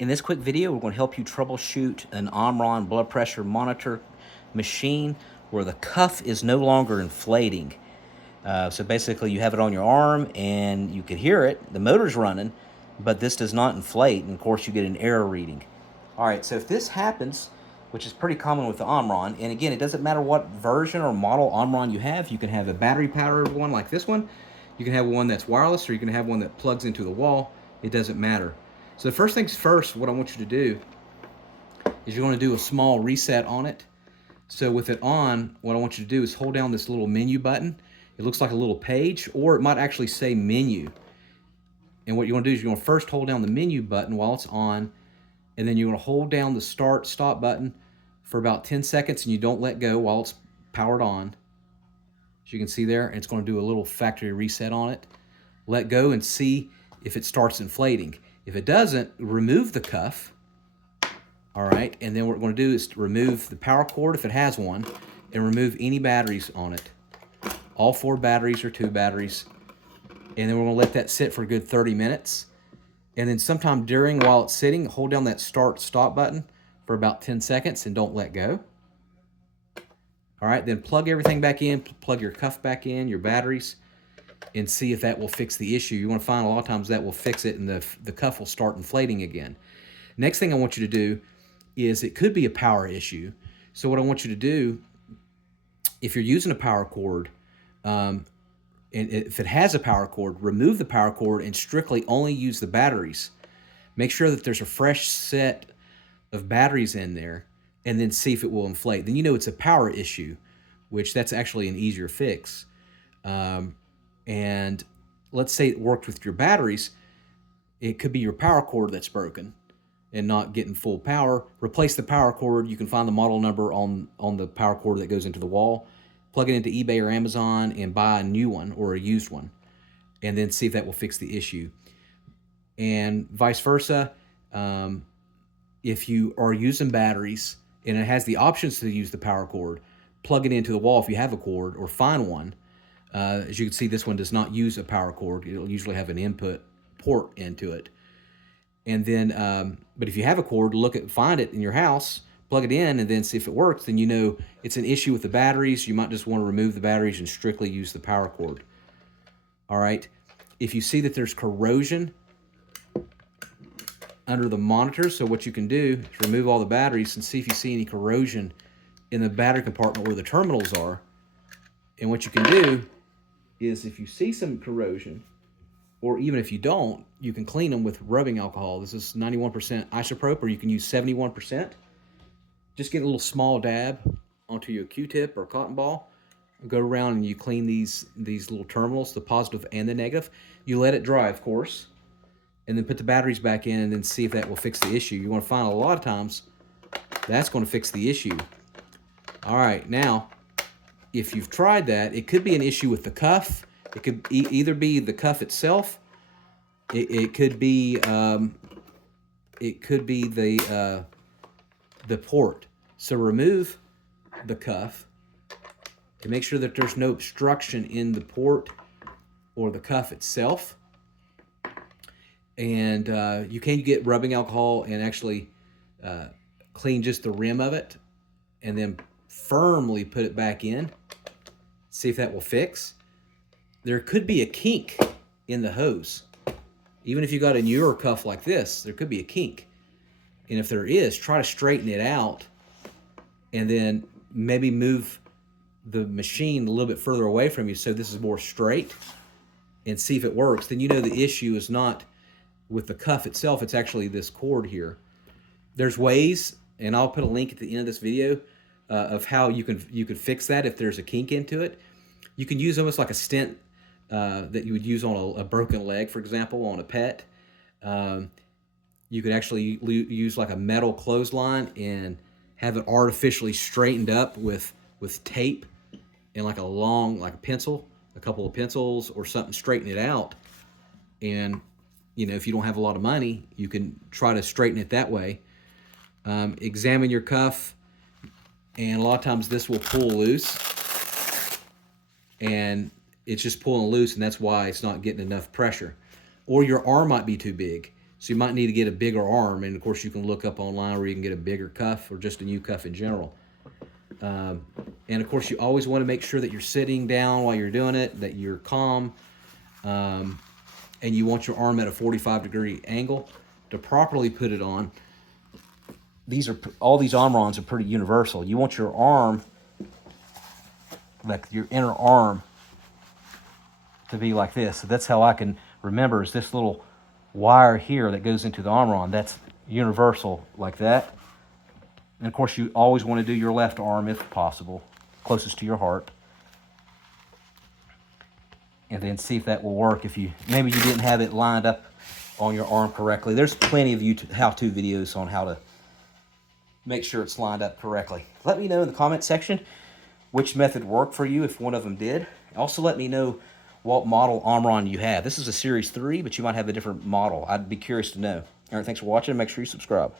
In this quick video, we're going to help you troubleshoot an Omron blood pressure monitor machine where the cuff is no longer inflating. So basically you have it on your arm and you can hear it, the motor's running, but this does not inflate, and of course you get an error reading. All right, so if this happens, which is pretty common with the Omron, and again, it doesn't matter what version or model Omron you have. You can have a battery-powered one like this one, you can have one that's wireless, or you can have one that plugs into the wall. It doesn't matter. So the first things first, what I want you to do is you're going to do a small reset on it. So with it on, what I want you to do is hold down this little menu button. It looks like a little page, or it might actually say menu. And what you want to do is you're going to first hold down the menu button while it's on, and then you're going to hold down the start stop button for about 10 seconds, and you don't let go while it's powered on. As you can see there, and it's going to do a little factory reset on it. Let go and see if it starts inflating. If it doesn't, remove the cuff. All right, and then what we're going to do is remove the power cord if it has one, and remove any batteries on it. All 4 batteries or 2 batteries. And then we're going to let that sit for a good 30 minutes. And then sometime while it's sitting, hold down that start stop button for about 10 seconds and don't let go. All right, then plug everything back in, plug your cuff back in, your batteries, and see if that will fix the issue. You want to find a lot of times that will fix it and the cuff will start inflating again. Next thing I want you to do is, it could be a power issue. So what I want you to do, if you're using a power cord, and if it has a power cord, remove the power cord and strictly only use the batteries. Make sure that there's a fresh set of batteries in there, and then see if it will inflate. Then you know it's a power issue, which that's actually an easier fix. And let's say it worked with your batteries. It could be your power cord that's broken and not getting full power. Replace the power cord. You can find the model number on the power cord that goes into the wall. Plug it into eBay or Amazon and buy a new one or a used one, and then see if that will fix the issue. And vice versa, if you are using batteries and it has the options to use the power cord, plug it into the wall if you have a cord, or find one. As you can see, this one does not use a power cord. It'll usually have an input port into it. And then, but if you have a cord, find it in your house, plug it in, and then see if it works. Then you know it's an issue with the batteries. You might just want to remove the batteries and strictly use the power cord. All right. If you see that there's corrosion under the monitor, so what you can do is remove all the batteries and see if you see any corrosion in the battery compartment where the terminals are. And what you can do is, if you see some corrosion, or even if you don't, you can clean them with rubbing alcohol. This is 91% isopropyl, or you can use 71%. Just get a little small dab onto your Q-tip or cotton ball, go around and you clean these little terminals, the positive and the negative. You let it dry, of course, and then put the batteries back in, and then see if that will fix the issue. You want to find a lot of times that's going to fix the issue. All right, now, if you've tried that, it could be an issue with the cuff. It could either be the cuff itself. It could be the port. So remove the cuff to make sure that there's no obstruction in the port or the cuff itself. And you can get rubbing alcohol and actually clean just the rim of it, and then firmly put it back in. See if that will fix. There could be a kink in the hose. Even if you got a newer cuff like this, there could be a kink. And if there is, try to straighten it out, and then maybe move the machine a little bit further away from you so this is more straight, and see if it works. Then you know the issue is not with the cuff itself, it's actually this cord here. There's ways, and I'll put a link at the end of this video of how you could fix that if there's a kink into it. You can use almost like a stent that you would use on a broken leg, for example, on a pet. You could actually use like a metal clothesline and have it artificially straightened up with tape and like a pencil, a couple of pencils or something, straighten it out. And you know, if you don't have a lot of money, you can try to straighten it that way. Examine your cuff, and a lot of times this will pull loose, and it's just pulling loose, and that's why it's not getting enough pressure. Or your arm might be too big. So you might need to get a bigger arm, and of course you can look up online where you can get a bigger cuff or just a new cuff in general. And of course you always want to make sure that you're sitting down while you're doing it, that you're calm, and you want your arm at a 45-degree angle to properly put it on. All these Omrons are pretty universal. You want your arm, like your inner arm, to be like this. So that's how I can remember, is this little wire here that goes into the Omron. That's universal like that. And of course you always want to do your left arm if possible, closest to your heart. And then see if that will work. If maybe you didn't have it lined up on your arm correctly. There's plenty of how-to videos on how to make sure it's lined up correctly. Let me know in the comment section which method worked for you, if one of them did. Also let me know what model Omron you have. This is a Series 3, but you might have a different model. I'd be curious to know. All right, thanks for watching. Make sure you subscribe.